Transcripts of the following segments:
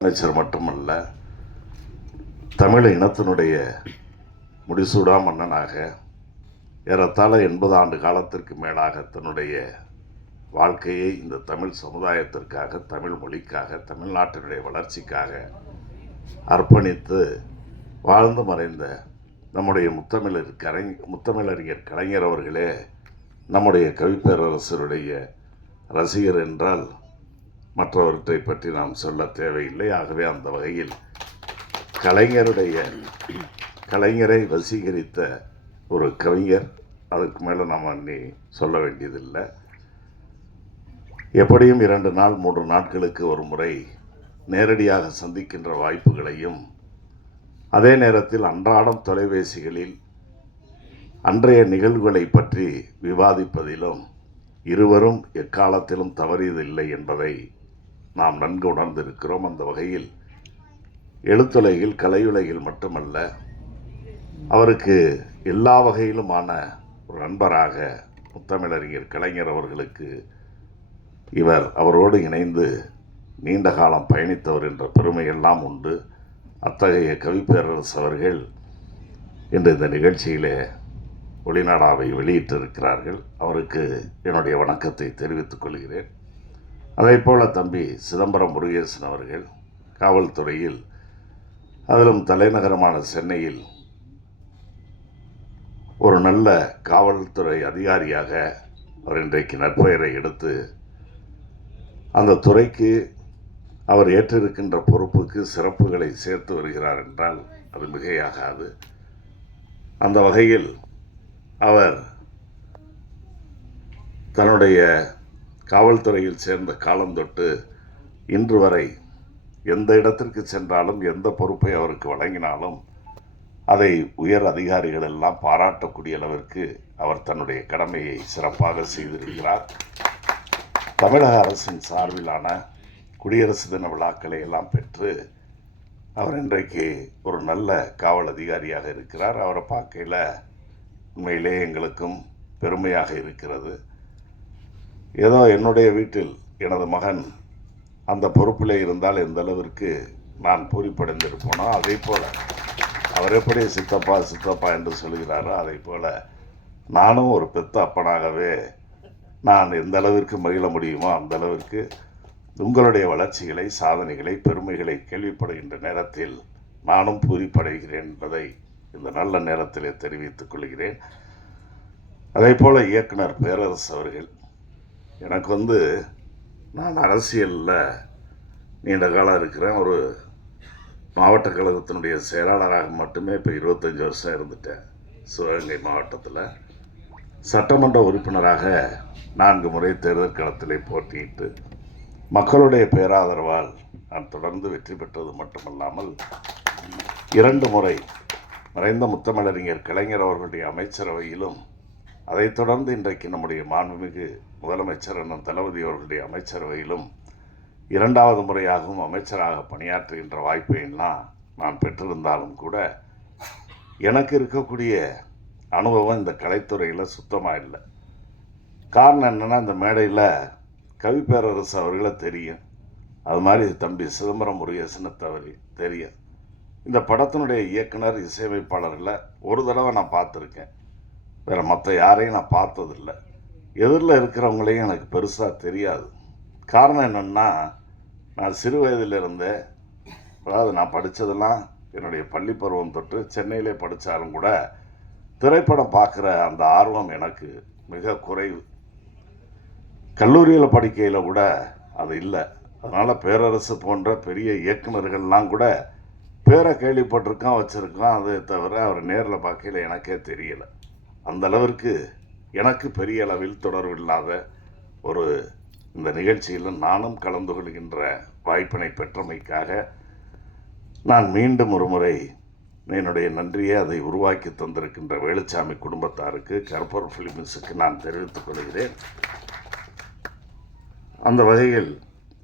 அமைச்சர் மட்டுமல்ல தமிழ் இனத்தினுடைய முடிசூடா மன்னனாக ஏறத்தாழ எண்பது ஆண்டு காலத்திற்கு மேலாக தன்னுடைய வாழ்க்கையை இந்த தமிழ் சமுதாயத்திற்காக தமிழ் மொழிக்காக தமிழ்நாட்டினுடைய வளர்ச்சிக்காக அர்ப்பணித்து வாழ்ந்து மறைந்த நம்முடைய முத்தமிழர் கலை முத்தமிழறிஞர் கலைஞர் அவர்களே நம்முடைய கவிப்பேரரசருடைய ரசிகர் என்றால் மற்றவற்றை பற்றி நாம் சொல்ல தேவையில்லை. ஆகவே அந்த வகையில் கலைஞருடைய கலைஞரை வசீகரித்த ஒரு கவிஞர். அதுக்கு மேலே நாம் நீ சொல்ல வேண்டியதில்லை. எப்படியும் இரண்டு நாள் மூன்று நாட்களுக்கு ஒரு முறை நேரடியாக சந்திக்கின்ற வாய்ப்புகளையும் அதே நேரத்தில் அன்றாடம் தொலைபேசிகளில் அன்றைய நிகழ்வுகளை பற்றி விவாதிப்பதிலும் இருவரும் எக்காலத்திலும் தவறியதில்லை என்பதை நாம் நன்கு உணர்ந்திருக்கிறோம் அந்த வகையில். எழுத்துலகில் கலையுலகில் மட்டுமல்ல அவருக்கு எல்லா வகையிலுமான ஒரு நண்பராக முத்தமிழறிஞர் கலைஞர் அவர்களுக்கு இவர் அவரோடு இணைந்து நீண்ட காலம் பயணித்தவர் என்ற பெருமையெல்லாம் உண்டு. அத்தகைய கவிப்பேரரசு அவர்கள் இன்று இந்த நிகழ்ச்சியிலே ஒளிநாடாவை வெளியிட்டிருக்கிறார்கள். அவருக்கு என்னுடைய வணக்கத்தை தெரிவித்துக் கொள்கிறேன். அதே போல தம்பி சிதம்பரம் முருகேசன் அவர்கள் காவல்துறையில் அதிலும் தலைநகரமான சென்னையில் ஒரு நல்ல காவல்துறை அதிகாரியாக அவர் இன்றைக்கு நற்பெயரை எடுத்து அந்த துறைக்கு அவர் ஏற்றிருக்கின்ற பொறுப்புக்கு சிறப்புகளை சேர்த்து வருகிறார் என்றால் அது மிகையாகாது. அந்த வகையில் அவர் தன்னுடைய காவல்துறையில் சேர்ந்த காலந்தொட்டு இன்று வரை எந்த இடத்திற்கு சென்றாலும் எந்த பொறுப்பை அவருக்கு வழங்கினாலும் அதை உயர் அதிகாரிகள் எல்லாம் பாராட்டக்கூடிய அளவிற்கு அவர் தன்னுடைய கடமையை சிறப்பாக செய்திருக்கிறார். தமிழக அரசின் சார்பிலான குடியரசு தின விழாக்களை எல்லாம் பெற்று அவர் இன்றைக்கு ஒரு நல்ல காவல் அதிகாரியாக இருக்கிறார். அவரை பார்க்கையில் உண்மையிலே எங்களுக்கும் பெருமையாக இருக்கிறது. ஏதோ என்னுடைய வீட்டில் எனது மகன் அந்த பொறுப்பில் இருந்தால் எந்த அளவிற்கு நான் பூரிப்படைந்திருப்போனோ அதே போல் அவர் எப்படி சித்தப்பா சித்தப்பா என்று சொல்கிறாரோ அதே போல் நானும் ஒரு பெத்த அப்பனாகவே நான் எந்த அளவிற்கு மகிழ முடியுமோ அந்த அளவிற்கு உங்களுடைய வளர்ச்சிகளை சாதனைகளை பெருமைகளை கேள்விப்படுகின்ற நேரத்தில் நானும் பூரிப்படைகிறேன் என்பதை இந்த நல்ல நேரத்தில் தெரிவித்துக் கொள்கிறேன். அதே போல் இயக்குனர் பேரரசு அவர்கள் எனக்கு வந்து நான் அரசியலில் நீண்ட காலம் இருக்கிறேன். ஒரு மாவட்ட கழகத்தினுடைய செயலாளராக மட்டுமே இப்போ இருபத்தஞ்சி வருஷம் இருந்துட்டேன். சிவகங்கை மாவட்டத்தில். சட்டமன்ற உறுப்பினராக நான்கு முறை தேர்தல் களத்திலே போட்டியிட்டு மக்களுடைய பேராதரவால் நான் தொடர்ந்து வெற்றி பெற்றது மட்டுமல்லாமல் இரண்டு முறை மறைந்த முத்தமிழறிஞர் கலைஞர் அவர்களுடைய அமைச்சரவையிலும் அதைத் தொடர்ந்து இன்றைக்கு நம்முடைய மாண்புமிகு முதலமைச்சர் அண்ணன் தளபதி அவர்களுடைய அமைச்சரவையிலும் இரண்டாவது முறையாகவும் அமைச்சராக பணியாற்றுகின்ற வாய்ப்பையெல்லாம் நான் பெற்றிருந்தாலும் கூட எனக்கு இருக்கக்கூடிய அனுபவம் இந்த கலைத்துறையில் சுத்தமாக இல்லை. காரணம் என்னென்னா இந்த மேடையில் கவிப்பேரரசு அவர்களை தெரியும். அது மாதிரி தம்பி சிதம்பரம் முருகேசனை தவறி தெரியும். இந்த படத்தினுடைய இயக்குனர் இசையமைப்பாளர்களை ஒரு தடவை நான் பார்த்துருக்கேன். வேறு மற்ற யாரையும் நான் பார்த்ததில்ல. எதிரில் இருக்கிறவங்களையும் எனக்கு பெருசாக தெரியாது. காரணம் என்னென்னா நான் சிறு வயதிலிருந்தே அதாவது நான் படித்ததெல்லாம் என்னுடைய பள்ளி பருவம் தொட்டு சென்னையிலே படித்தாலும் கூட திரைப்படம் பார்க்குற அந்த ஆர்வம் எனக்கு மிக குறைவு. கல்லூரியில் படிக்கையில் கூட அது இல்லை. அதனால் பேரரசு போன்ற பெரிய இயக்குநர்கள்லாம் கூட பேரை கேள்விப்பட்டிருக்கோம் வச்சுருக்கோம். அதை தவிர அவர் நேரில் பார்க்கையில் எனக்கே தெரியலை. அந்த அளவிற்கு எனக்கு பெரிய அளவில் தொடர்பு இல்லாத ஒரு இந்த நிகழ்ச்சியில் நானும் கலந்து கொள்கின்ற வாய்ப்பினை பெற்றமைக்காக நான் மீண்டும் ஒரு முறை என்னுடைய நன்றியை அதை உருவாக்கி தந்திருக்கின்ற வேலுச்சாமி குடும்பத்தாருக்கு கர்பர் ஃபிலிம்ஸுக்கு நான் தெரிவித்துக் கொள்கிறேன். அந்த வகையில்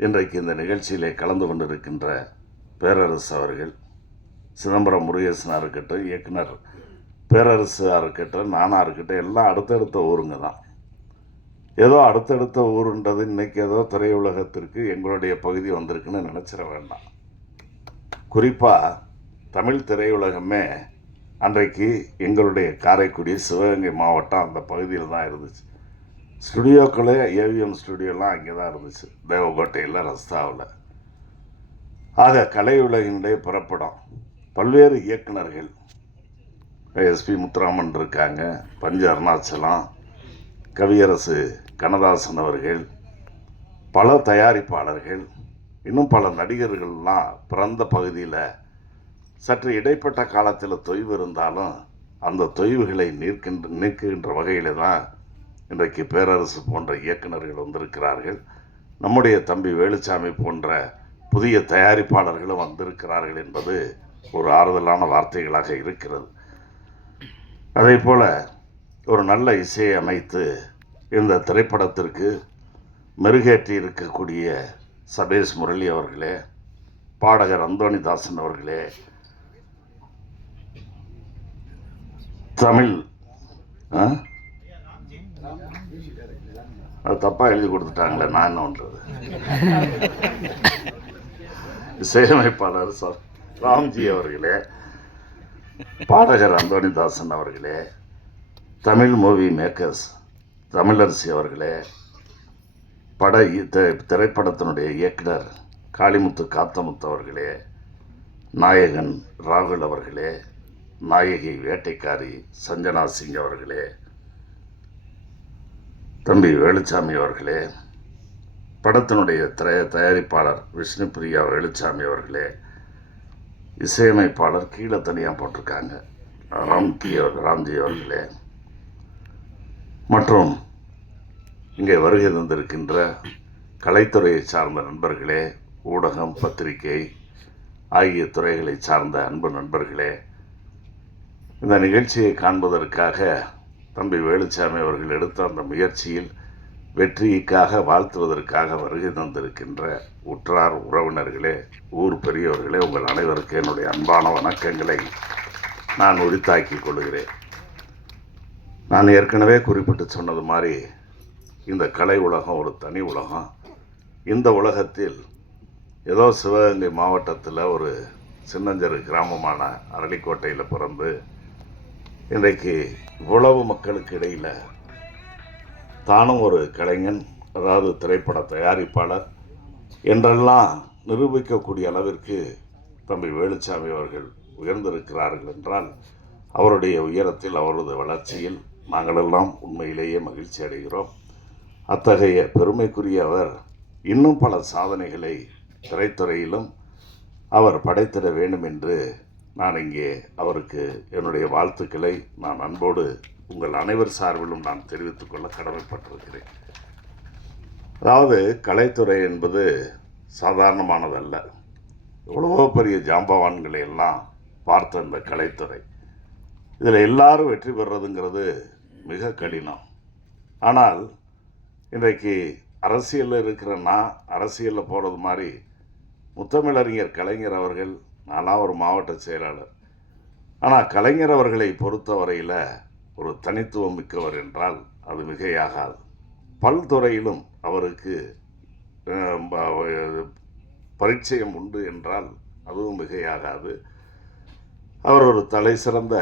இன்றைக்கு இந்த நிகழ்ச்சியிலே கலந்து கொண்டிருக்கின்ற பேரரசு அவர்கள் சிதம்பரம் முருகேசனாக இருக்கட்டும் இயக்குனர் பேரரசாக இருக்கட்டும் நானாக இருக்கட்டும் எல்லாம் அடுத்தடுத்த ஊருங்க தான். ஏதோ அடுத்தடுத்த ஊருன்றது இன்னைக்கு ஏதோ திரையுலகத்திற்கு எங்களுடைய பகுதி வந்திருக்குன்னு நினச்சிட வேண்டாம். குறிப்பாக தமிழ் திரையுலகமே அன்றைக்கு எங்களுடைய காரைக்குடி சிவகங்கை மாவட்டம் அந்த பகுதியில் தான் இருந்துச்சு. ஸ்டுடியோக்களே ஏவிஎம் ஸ்டுடியோலாம் அங்கே தான் இருந்துச்சு. தேவகோட்டையில் ரஸ்தாவில். ஆக கலை உலகினுடைய புறப்படம். பல்வேறு இயக்குனர்கள் எஸ்பி முத்துராமன் இருக்காங்க. பஞ்ச அருணாச்சலம் கவியரசு கண்ணதாசன் அவர்கள் பல தயாரிப்பாளர்கள் இன்னும் பல நடிகர்கள்லாம் பிறந்த பகுதியில் சற்று இடைப்பட்ட காலத்தில் தொய்வு இருந்தாலும் அந்த தொய்வுகளை நீர்க்கின்ற நீக்குகின்ற வகையில் தான் இன்றைக்கு பேரரசு போன்ற இயக்குனர்கள் வந்திருக்கிறார்கள். நம்முடைய தம்பி வேலுச்சாமி போன்ற புதிய தயாரிப்பாளர்களும் வந்திருக்கிறார்கள் என்பது ஒரு ஆறுதலான வார்த்தைகளாக இருக்கிறது. அதே போல் ஒரு நல்ல இசையை அமைத்து இந்த திரைப்படத்திற்கு மெருகேற்றி இருக்கக்கூடிய சபேஷ் முரளி அவர்களே பாடகர் அந்தோணிதாசன் அவர்களே தமிழ் அது தப்பாக எழுதி கொடுத்துட்டாங்களே நான் என்ன பண்ணுறது இசையமைப்பாளர் சார் ராம்ஜி அவர்களே பாடகர் அந்தோணிதாசன் அவர்களே தமிழ் மூவி மேக்கர்ஸ் தமிழரசி அவர்களே பட திரைப்படத்தினுடைய இயக்குனர் காளிமுத்து காத்தமுத்து அவர்களே நாயகன் ராகுல் அவர்களே நாயகி வேட்டைக்காரி சஞ்சனா சிங் அவர்களே தம்பி வேலுச்சாமி அவர்களே படத்தினுடைய திரை தயாரிப்பாளர் விஷ்ணுபிரியா வேலுச்சாமி அவர்களே இசையமைப்பாளர் கீழே தனியாக போட்டிருக்காங்க. ராம்கி ராம்ஜி அவர்களே. மற்றும் இங்கே வருகை தந்திருக்கின்ற கலைத்துறையை சார்ந்த நண்பர்களே ஊடகம் பத்திரிகை ஆகிய துறைகளை சார்ந்த அன்பு நண்பர்களே இந்த நிகழ்ச்சியை காண்பதற்காக தம்பி வேலுச்சாமி அவர்கள் எடுத்த அந்த முயற்சியில் வெற்றிக்காக வாழ்த்துவதற்காக வருகை தந்திருக்கின்ற உற்றார் உறவினர்களே ஊர் பெரியவர்களே உங்கள் அனைவருக்கும் என்னுடைய அன்பான வணக்கங்களை நான் உரித்தாக்கிக் கொள்கிறேன். நான் ஏற்கனவே குறிப்பிட்டு சொன்னது மாதிரி இந்த கலை உலகம் ஒரு தனி உலகம். இந்த உலகத்தில் ஏதோ சிவகங்கை மாவட்டத்தில் ஒரு சின்னஞ்சிறு கிராமமான அரளிக்கோட்டையில் பிறந்து இன்றைக்கு இவ்வளவு மக்களுக்கு இடையில் தானும் ஒரு கலைஞன் அதாவது திரைப்பட தயாரிப்பாளர் என்றெல்லாம் நிரூபிக்கக்கூடிய அளவிற்கு தம்பி வேலுச்சாமி அவர்கள் உயர்ந்திருக்கிறார்கள் என்றால் அவருடைய உயரத்தில் அவரது வளர்ச்சியில் நாங்களெல்லாம் உண்மையிலேயே மகிழ்ச்சி அடைகிறோம். அத்தகைய பெருமைக்குரிய அவர் இன்னும் பல சாதனைகளை திரைத்துறையிலும் அவர் படைத்திட வேண்டும் என்று நான் இங்கே அவருக்கு என்னுடைய வாழ்த்துக்களை நான் அன்போடு உங்கள் அனைவர் சார்பிலும் நான் தெரிவித்துக் கொள்ள கடமைப்பட்டிருக்கிறேன். அதாவது கலைத்துறை என்பது சாதாரணமானதல்ல. எவ்வளவோ பெரிய ஜாம்பவான்களை எல்லாம் பார்த்த இந்த கலைத்துறை. இதில் எல்லாரும் வெற்றி பெறுறதுங்கிறது மிக கடினம். ஆனால் இன்றைக்கு அரசியலில் இருக்கிற நான் அரசியலில் போகிறது மாதிரி முத்தமிழறிஞர் கலைஞர் அவர்கள் நானாக ஒரு மாவட்ட செயலாளர். ஆனால் கலைஞர் அவர்களை பொறுத்தவரையில் ஒரு தனித்துவம் மிக்கவர் என்றால் அது மிகையாகாது. பல்துறையிலும் அவருக்கு பரிச்சயம் உண்டு என்றால் அதுவும் மிகையாகாது. அவர் ஒரு தலை சிறந்த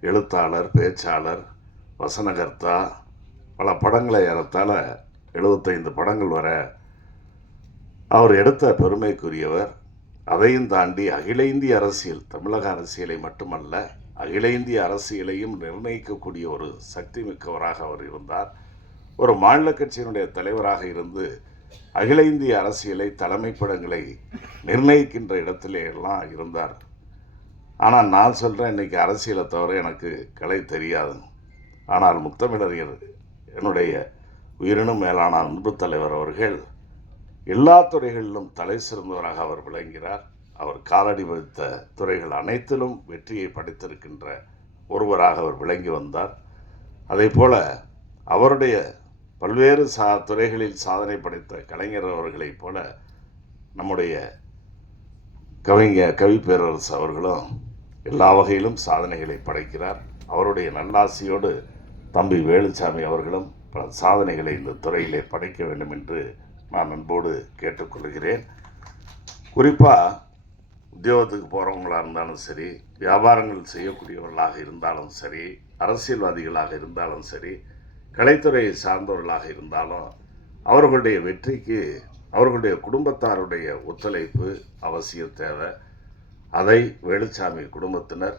எழுத்தாளர் பேச்சாளர் வசனகர்த்தா. பல படங்களை ஏறத்தால் எழுபத்தைந்து படங்கள் வர அவர் எடுத்த பெருமைக்குரியவர். அதையும் தாண்டி அகில இந்திய அரசியல் தமிழக அரசியலை மட்டுமல்ல அகில இந்திய அரசியலையும் நிர்ணயிக்கக்கூடிய ஒரு சக்தி மிக்கவராக அவர் இருந்தார். ஒரு மாநில கட்சியினுடைய தலைவராக இருந்து அகில இந்திய அரசியலை தலைமைப்படங்களை நிர்ணயிக்கின்ற இடத்திலே எல்லாம் இருந்தார். ஆனால் நான் சொல்கிறேன் இன்னைக்கு அரசியலை தவிர எனக்கு கலை தெரியாது. ஆனால் முத்தமிழறிஞர் என்னுடைய உயிரினும் மேலான அன்பு தலைவர் அவர்கள் எல்லா துறைகளிலும் தலை சிறந்தவராக அவர் விளங்கிறார் அவர் காலடி வைத்த துறைகள் அனைத்திலும் வெற்றியை படைத்திருக்கின்ற ஒருவராக அவர் விளங்கி வந்தார். அதே போல அவருடைய பல்வேறு சா துறைகளில் சாதனை படைத்த கலைஞர் அவர்களைப் போல நம்முடைய கவிஞர் கவி பேரரசு அவர்களும் எல்லா வகையிலும் சாதனைகளை படைக்கிறார். அவருடைய நல்லாசியோடு தம்பி வேலுசாமி அவர்களும் பல சாதனைகளை இந்த துறையிலே படைக்க வேண்டும் என்று நான் அன்போடு கேட்டுக்கொள்கிறேன். குறிப்பாக உத்தியோகத்துக்கு போகிறவங்களாக இருந்தாலும் சரி வியாபாரங்கள் செய்யக்கூடியவர்களாக இருந்தாலும் சரி அரசியல்வாதிகளாக இருந்தாலும் சரி கலைத்துறையை சார்ந்தவர்களாக இருந்தாலும் அவர்களுடைய வெற்றிக்கு அவர்களுடைய குடும்பத்தாருடைய ஒத்துழைப்பு அவசியம் தேவை. அதை வேலுச்சாமி குடும்பத்தினர்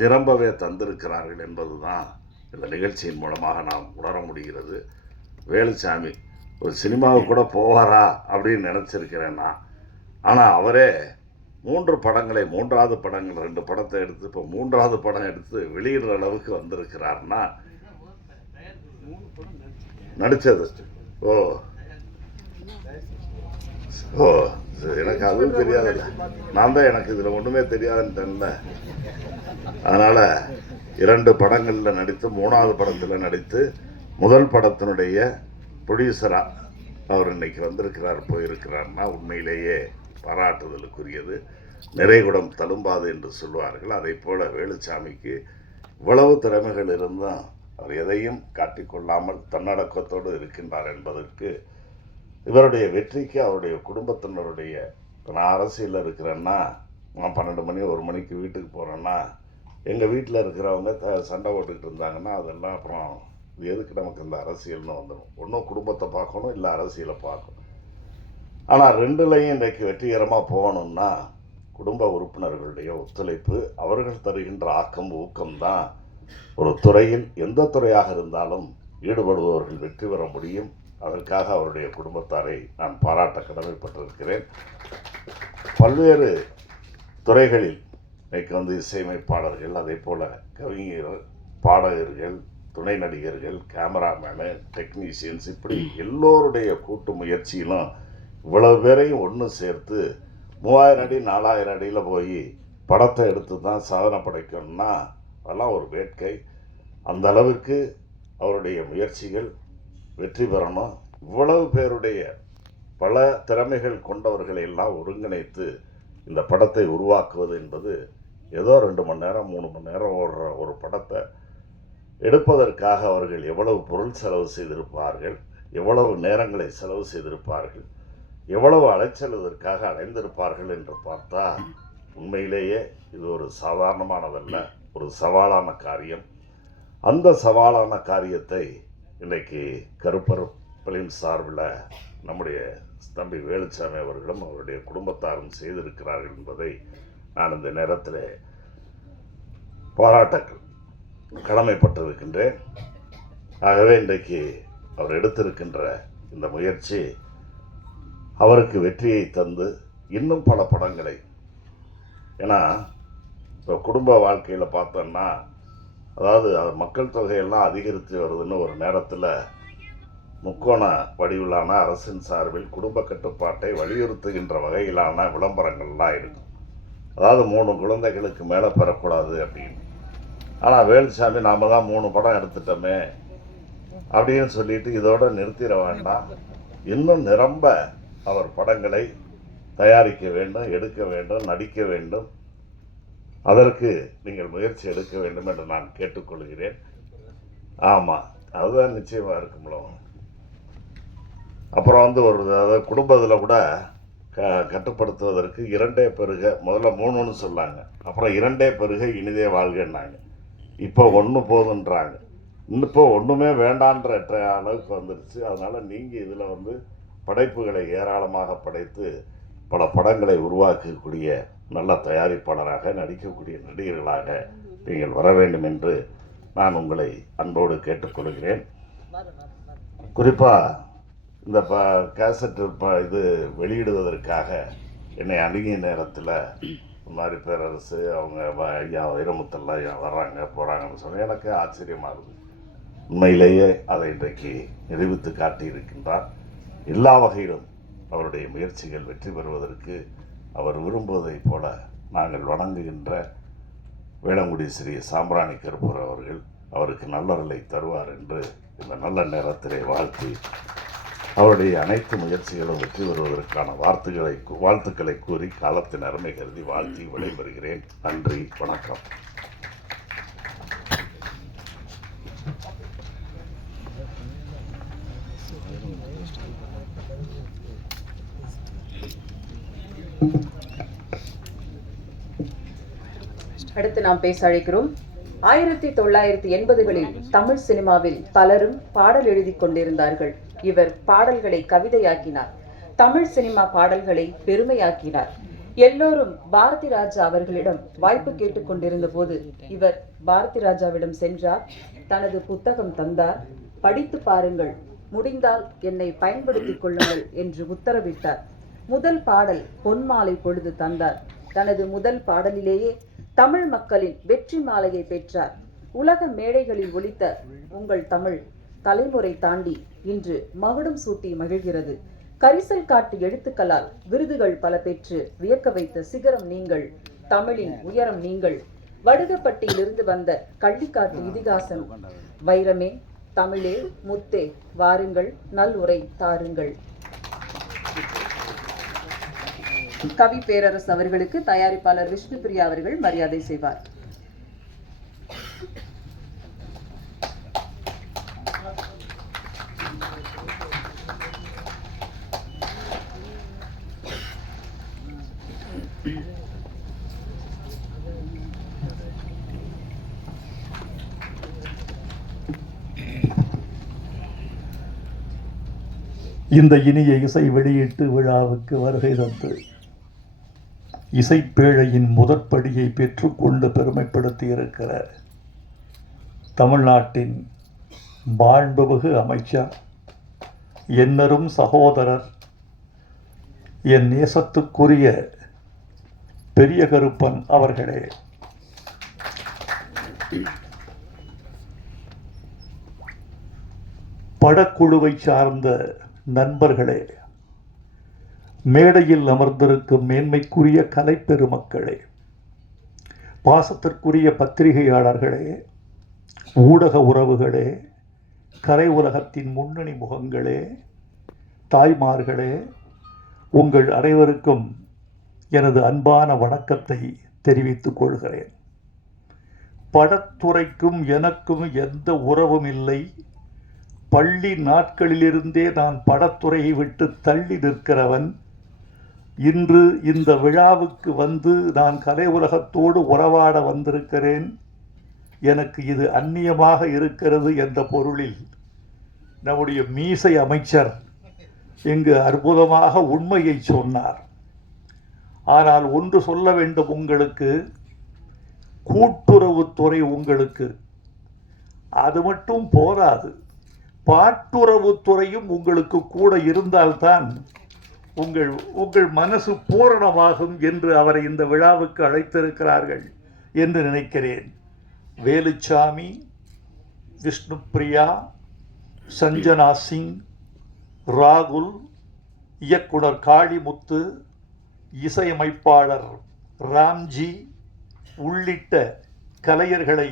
நிரம்பவே தந்திருக்கிறார்கள் என்பது தான் இந்த நிகழ்ச்சியின் மூலமாக நாம் உணர முடிகிறது. வேலுச்சாமி ஒரு சினிமாவுக்கு கூட போவாரா அப்படின்னு நினச்சிருக்கிறேன் நான் ஆனால் அவரே மூன்று படங்களை மூன்றாவது படங்கள் ரெண்டு படத்தை எடுத்து இப்போ மூன்றாவது படம் எடுத்து வெளியிடுற அளவுக்கு வந்திருக்கிறார்னா நடித்தது ஓ. ஓ எனக்கு அதுவும் தெரியாதுல்ல. நான் தான் எனக்கு இதில் ஒன்றுமே தெரியாதுன்னு அதனால் இரண்டு படங்களில் நடித்து மூணாவது படத்தில் நடித்து முதல் படத்தினுடைய ப்ரொடியூசராக அவர் இன்னைக்கு வந்திருக்கிறார் போயிருக்கிறார்னா உண்மையிலேயே பாராட்டுதலுக்குரியது. நிறைகுடம் தழும்பாது என்று சொல்வார்கள். அதை போல வேலுச்சாமிக்கு இவ்வளவு திறமைகள் இருந்தும் அவர் எதையும் காட்டிக்கொள்ளாமல் தன்னடக்கத்தோடு இருக்கின்றார் என்பதற்கு இவருடைய வெற்றிக்கு அவருடைய குடும்பத்தினருடைய இப்போ நான் அரசியலில் இருக்கிறேன்னா நான் பன்னெண்டு மணி ஒரு மணிக்கு வீட்டுக்கு போகிறேன்னா எங்கள் வீட்டில் இருக்கிறவங்க த சண்டை போட்டுக்கிட்டு இருந்தாங்கன்னா அதெல்லாம் அப்புறம் இது எதுக்கு நமக்கு இந்த அரசியல்னு வந்துடும் ஒன்றும் குடும்பத்தை பார்க்கணும் இல்லை அரசியலை பார்க்கணும்? ஆனால் ரெண்டுலையும் இன்றைக்கு வெற்றிகரமாக போகணும்னா குடும்ப உறுப்பினர்களுடைய ஒத்துழைப்பு அவர்கள் தருகின்ற ஆக்கம் ஊக்கம்தான் ஒரு துறையில் எந்த துறையாக இருந்தாலும் ஈடுபடுபவர்கள் வெற்றி பெற முடியும். அதற்காக அவருடைய குடும்பத்தாரை நான் பாராட்ட கடமைப்பட்டிருக்கிறேன். பல்வேறு துறைகளில் இன்றைக்கு வந்து இசையமைப்பாளர்கள் அதே போல் கவிஞர் பாடகர்கள் துணை நடிகர்கள் கேமராமேனு டெக்னீஷியன்ஸ் இப்படி எல்லோருடைய கூட்டு முயற்சியிலும் இவ்வளவு பேரையும் ஒன்று சேர்த்து மூவாயிரம் அடி நாலாயிரம் அடியில் போய் படத்தை எடுத்து தான் சாதனை படைக்கணும்னா அதெல்லாம் ஒரு வேட்கை. அந்த அளவிற்கு அவருடைய முயற்சிகள் வெற்றி பெறணும். இவ்வளவு பேருடைய பல திறமைகள் கொண்டவர்களை எல்லாம் ஒருங்கிணைத்து இந்த படத்தை உருவாக்குவது என்பது ஏதோ ரெண்டு மணி நேரம் மூணு மணி நேரம் ஓடுற ஒரு படத்தை எடுப்பதற்காக அவர்கள் எவ்வளவு பொருள் செலவு செய்திருப்பார்கள் எவ்வளவு நேரங்களை செலவு செய்திருப்பார்கள் எவ்வளவு அலைச்சல் இதற்காக அடைந்திருப்பார்கள் என்று பார்த்தால் உண்மையிலேயே இது ஒரு சாதாரணமானதல்ல ஒரு சவாலான காரியம். அந்த சவாலான காரியத்தை இன்றைக்கு கருப்பர் சார்பில் நம்முடைய தம்பி வேலுச்சாமி அவர்களும் அவருடைய குடும்பத்தாரும் செய்திருக்கிறார்கள் என்பதை நான் இந்த நேரத்தில் பாராட்ட கடமைப்பட்டிருக்கின்றேன். ஆகவே இன்றைக்கு அவர் எடுத்திருக்கின்ற இந்த முயற்சி அவருக்கு வெற்றியை தந்து இன்னும் பல படங்களை. ஏன்னா இப்போ குடும்ப வாழ்க்கையில் பார்த்தோன்னா அதாவது அது மக்கள் தொகையெல்லாம் அதிகரித்து வருதுன்னு ஒரு நேரத்தில் முக்கோண வடிவிலான அரசின் சார்பில் குடும்ப கட்டுப்பாட்டை வலியுறுத்துகின்ற வகையிலான விளம்பரங்கள்லாம் இருக்கும். அதாவது மூணு குழந்தைகளுக்கு மேலே பெறக்கூடாது அப்படின்னு. ஆனால் வேலுசாமி நாம் தான் மூணு படம் எடுத்துட்டோமே அப்படின்னு சொல்லிட்டு இதோட நிறுத்திட வேண்டாம். இன்னும் நிரம்ப அவர் படங்களை தயாரிக்க வேண்டும் எடுக்க வேண்டும் நடிக்க வேண்டும். அதற்கு நீங்கள் முயற்சி எடுக்க வேண்டும் என்று நான் கேட்டுக்கொள்கிறேன். ஆமாம் அதுதான் நிச்சயமாக இருக்கும்ல அப்புறம் வந்து ஒரு அதாவது குடும்பத்தில் கூட க கட்டுப்படுத்துவதற்கு இரண்டே பெருக முதல்ல மூணுன்னு சொன்னாங்க. அப்புறம் இரண்டே பெருக இனிதே வாழ்கன்னாங்க. இப்போ ஒன்று போதுன்றாங்க. இப்போ ஒன்றுமே வேண்டான்ற அளவுக்கு வந்துடுச்சு அதனால் நீங்கள் இதில் வந்து படைப்புகளை ஏராளமாக படைத்து பல படங்களை உருவாக்கக்கூடிய நல்ல தயாரிப்பாளராக நடிக்கக்கூடிய நடிகர்களாக நீங்கள் வர வேண்டும் என்று நான் உங்களை அன்போடு கேட்டுக்கொள்கிறேன். குறிப்பாக இந்த ப கேசட் ப இது வெளியிடுவதற்காக என்னை அணுகிய நேரத்தில் இந்த மாதிரி பேரரசு அவங்க ஐயா வைரமுத்தெல்லாம் ஐயா வர்றாங்க போகிறாங்கன்னு சொல்லி எனக்கு ஆச்சரியமாக இருந்தது. உண்மையிலேயே அதை இன்றைக்கு நிரூபித்து காட்டியிருக்கின்றார். எல்லா வகையிலும் அவருடைய முயற்சிகள் வெற்றி பெறுவதற்கு அவர் விரும்புவதைப் போல நாங்கள் வணங்குகின்ற வேளங்குடி ஸ்ரீ சாம்பிராணி கருப்பூர் அவர்கள் அவருக்கு நல்லறலை தருவார் என்று இந்த நல்ல நேரத்திலே வாழ்த்தி அவருடைய அனைத்து முயற்சிகளும் வெற்றி பெறுவதற்கான வார்த்தைகளை வாழ்த்துக்களை கூறி காலத்தின் அருமை கருதி வாழ்த்தி விடைபெறுகிறேன். நன்றி வணக்கம். அடுத்து நாம் பேச அழைக்கிறோம் ஆயிரத்தி தொள்ளாயிரத்தி எண்பதுகளில் தமிழ் சினிமாவில் பலரும் பாடல் எழுதி கொண்டிருந்தார்கள். இவர் பாடல்களை கவிதையாக்கினார். தமிழ் சினிமா பாடல்களை பெருமையாக்கினார். எல்லோரும் பாரதி ராஜா அவர்களிடம் வாய்ப்பு கேட்டுக்கொண்டிருந்த போது இவர் பாரதி ராஜாவிடம் சென்றார். தனது புத்தகம் தந்தார். படித்து பாருங்கள். முடிந்தால் என்னை பயன்படுத்திக் கொள்ளுங்கள் என்று உத்தரவிட்டார். முதல் பாடல் பொன்மாலை பொழுது தந்தார். தனது முதல் பாடலிலேயே தமிழ் மக்களின் வெற்றி மாலையை பெற்றார். உலக மேடைகளில் ஒலித்த உங்கள் தமிழ் தலைமுறை தாண்டி இன்று மகுடம் சூட்டி மகிழ்கிறது. கரிசல் காட்டு எழுத்துக்களால் விருதுகள் பல பெற்று வியக்க வைத்த சிகரம் நீங்கள் தமிழின் உயரம் நீங்கள். வடுகப்பட்டியிலிருந்து வந்த கள்ளிக்காட்டு இதிகாசம் வைரமே தமிழே முத்தே வாருங்கள் நல்லுரை தாருங்கள். கவி பேரரசு அவர்களுக்கு தயாரிப்பாளர் விஷ்ணுபிரியா அவர்கள் மரியாதை செய்வார். இந்த இனிய இசை வெளியீட்டு விழாவுக்கு வருகை தந்து இசைப்பேழையின் முதற்படியை பெற்றுக்கொண்டு பெருமைப்படுத்தி இருக்கிற தமிழ்நாட்டின் மாண்புமிகு அமைச்சர் என்னரும் சகோதரர் என் நேசத்துக்குரிய பெரிய கருப்பன் அவர்களே. படக்குழுவை சார்ந்த நண்பர்களே மேடையில் அமர்ந்திருக்கும் மேன்மைக்குரிய கலைப்பெருமக்களே பாசத்திற்குரிய பத்திரிகையாளர்களே ஊடக உறவுகளே கலை உலகத்தின் முன்னணி முகங்களே தாய்மார்களே உங்கள் அனைவருக்கும் எனது அன்பான வணக்கத்தை தெரிவித்துக் கொள்கிறேன். படத்துறைக்கும் எனக்கும் எந்த உறவும் இல்லை. பள்ளி நாட்களிலிருந்தே நான் படத்துறையை விட்டு தள்ளி நிற்கிறவன். இன்று இந்த விழாவுக்கு வந்து நான் கலை உலகத்தோடு உறவாட வந்திருக்கிறேன். எனக்கு இது அந்நியமாக இருக்கிறது என்ற பொருளில் நம்முடைய மீசை அமைச்சர் இங்கு அற்புதமாக உண்மையை சொன்னார். ஆனால் ஒன்று சொல்ல வேண்டும் உங்களுக்கு கூட்டுறவுத்துறை உங்களுக்கு. அது மட்டும் போதாது. பாட்டுறவுத்துறையும் உங்களுக்கு கூட இருந்தால்தான் உங்கள் உங்கள் மனசு பூரணமாகும் என்று அவரை இந்த விழாவுக்கு அழைத்திருக்கிறார்கள் என்று நினைக்கிறேன். வேலுச்சாமி விஷ்ணுப்ரியா சஞ்சனா சிங் ராகுல் இயக்குனர் காளிமுத்து இசையமைப்பாளர் ராம்ஜி உள்ளிட்ட கலைஞர்களை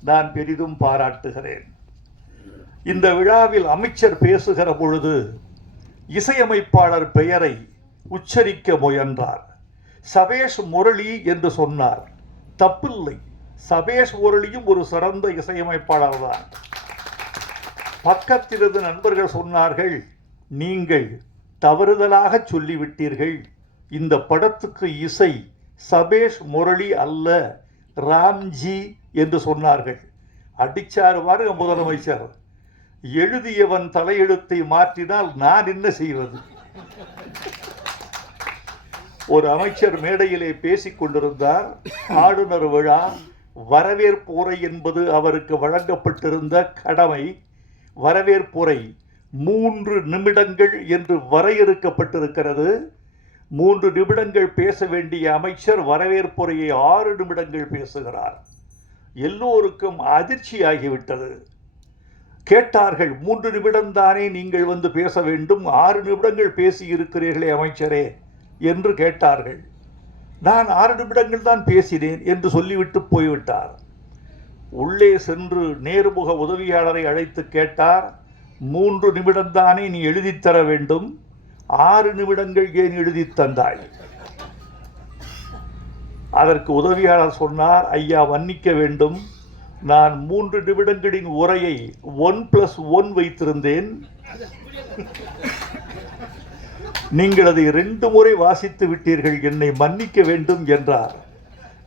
நான் பெரிதும் பாராட்டுகிறேன். இந்த விழாவில் அமைச்சர் பேசுகிற பொழுது இசையமைப்பாளர் பெயரை உச்சரிக்க முயன்றார். சபேஷ் முரளி என்று சொன்னார். தப்பில்லை. சபேஷ் முரளியும் ஒரு சிறந்த இசையமைப்பாளர் தான் பக்கத்திலிருந்து நண்பர்கள் சொன்னார்கள் நீங்கள் தவறுதலாக சொல்லிவிட்டீர்கள். இந்த படத்துக்கு இசை சபேஷ் முரளி அல்ல ராம்ஜி என்று சொன்னார்கள். அடிச்சார் பாருங்க முதலமைச்சர். எழுதியவன் தலையெழுத்தை மாற்றினால் நான் என்ன செய்வது? ஒரு அமைச்சர் மேடையிலே பேசிக் கொண்டிருந்தார். ஆளுநர் விழா வரவேற்புரை என்பது அவருக்கு வழங்கப்பட்டிருந்த கடமை. வரவேற்புரை மூன்று நிமிடங்கள் என்று வரையறுக்கப்பட்டிருக்கிறது. மூன்று நிமிடங்கள் பேச வேண்டிய அமைச்சர் வரவேற்புரையை ஆறு நிமிடங்கள் பேசுகிறார். எல்லோருக்கும் அதிர்ச்சியாகிவிட்டது. கேட்டார்கள் மூன்று நிமிடம் தானே நீங்கள் வந்து பேச வேண்டும் ஆறு நிமிடங்கள் பேசி இருக்கிறீர்களே அமைச்சரே என்று கேட்டார்கள். நான் ஆறு நிமிடங்கள் தான் பேசினேன் என்று சொல்லிவிட்டு போய்விட்டார். உள்ளே சென்று நேர்முக உதவியாளரை அழைத்து கேட்டார் மூன்று நிமிடம்தானே நீ எழுதித் தர வேண்டும் ஆறு நிமிடங்கள் ஏன் எழுதித் தந்தாய்? அதற்கு உதவியாளர் சொன்னார் ஐயா மன்னிக்க வேண்டும் நான் மூன்று நிமிடங்களின் உரையை ஒன் பிளஸ் ஒன் வைத்திருந்தேன். நீங்கள் அதை ரெண்டு முறை வாசித்து விட்டீர்கள். என்னை மன்னிக்க வேண்டும் என்றார்.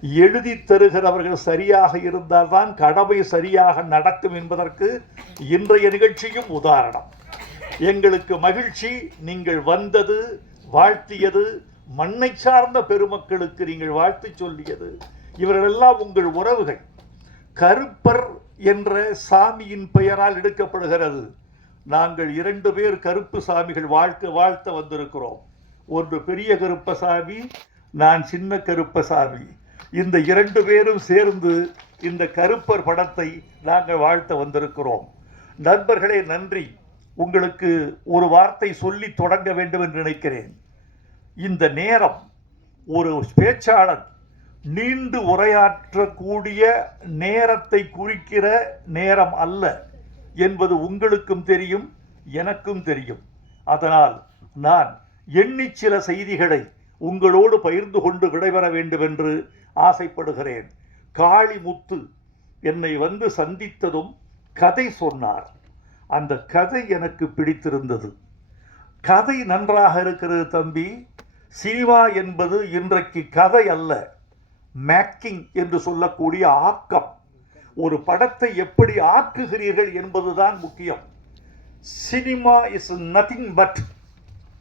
எழுதி தருகிறவர்கள் சரியாக இருந்தால்தான் கடமை சரியாக நடக்கும் என்பதற்கு இன்றைய நிகழ்ச்சியும் உதாரணம். எங்களுக்கு மகிழ்ச்சி. நீங்கள் வந்தது வாழ்த்தியது மண்ணை சார்ந்த பெருமக்களுக்கு நீங்கள் வாழ்த்து சொல்லியது. இவர்களெல்லாம் உங்கள் உறவுகள். கருப்பர் என்ற சாமியின் பெயரால் எடுக்கப்படுகிறது. நாங்கள் இரண்டு பேர் கருப்பு சாமிகள் வாழ்க்க வாழ்த்த வந்திருக்கிறோம். ஒன்று பெரிய கருப்பசாமி நான் சின்ன கருப்பசாமி இந்த இரண்டு பேரும் சேர்ந்து இந்த கருப்பர் படத்தை நாங்கள் வாழ்த்த வந்திருக்கிறோம். நண்பர்களே நன்றி. உங்களுக்கு ஒரு வார்த்தை சொல்லி தொடங்க வேண்டும் என்று நினைக்கிறேன். இந்த நேரம் ஒரு பேச்சாளர் நீண்டு உரையாற்றக்கூடிய நேரத்தை குறிக்கிற நேரம் அல்ல என்பது உங்களுக்கும் தெரியும் எனக்கும் தெரியும். அதனால் நான் எண்ணி சில செய்திகளை உங்களோடு பகிர்ந்து கொண்டு விடைபெற வேண்டும் என்று ஆசைப்படுகிறேன். காளிமுத்து என்னை வந்து சந்தித்ததும் கதை சொன்னார். அந்த கதை எனக்கு பிடித்திருந்தது. கதை நன்றாக இருக்கிறது தம்பி. சினிமா என்பது இன்றைக்கு கதை அல்ல. மேக்கிங் என்று சொல்லக்கூடிய ஆக்கம். ஒரு படத்தை எப்படி ஆக்குகிறீர்கள் என்பதுதான் முக்கியம். Cinema is nothing but